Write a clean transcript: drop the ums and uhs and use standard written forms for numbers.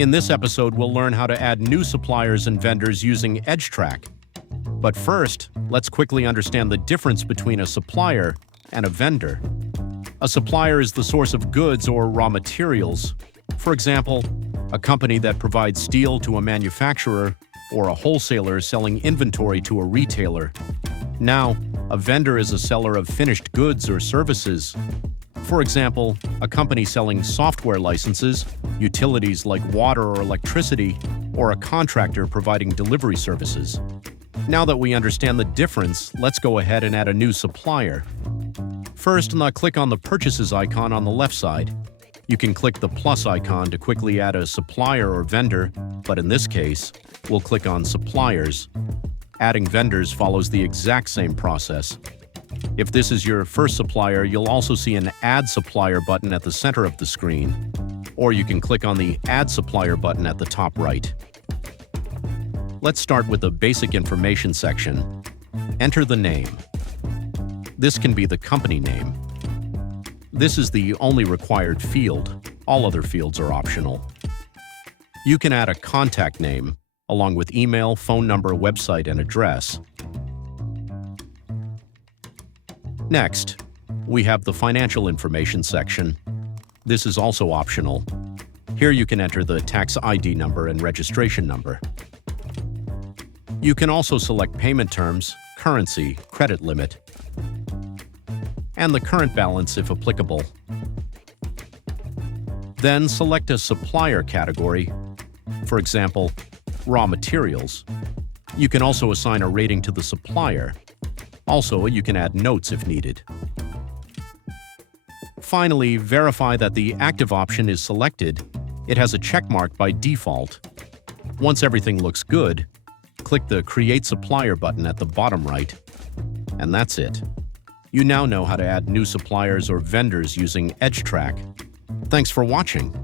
In this episode, we'll learn how to add new suppliers and vendors using Edgetrack. But first, let's quickly understand the difference between a supplier and a vendor. A supplier is the source of goods or raw materials. For example, a company that provides steel to a manufacturer or a wholesaler selling inventory to a retailer. Now, a vendor is a seller of finished goods or services. For example, a company selling software licenses, utilities like water or electricity, or a contractor providing delivery services. Now that we understand the difference, let's go ahead and add a new supplier. First, click on the Purchases icon on the left side. You can click the plus icon to quickly add a supplier or vendor, but in this case, we'll click on Suppliers. Adding vendors follows the exact same process. If this is your first supplier, you'll also see an Add Supplier button at the center of the screen, or you can click on the Add Supplier button at the top right. Let's start with the basic information section. Enter the name. This can be the company name. This is the only required field. All other fields are optional. You can add a contact name, along with email, phone number, website, and address. Next, we have the financial information section. This is also optional. Here you can enter the tax ID number and registration number. You can also select payment terms, currency, credit limit, and the current balance if applicable. Then select a supplier category, for example, raw materials. You can also assign a rating to the supplier. Also, you can add notes if needed. Finally, verify that the active option is selected. It has a check mark by default. Once everything looks good, click the Create Supplier button at the bottom right, and that's it. You now know how to add new suppliers or vendors using Edgetrack. Thanks for watching.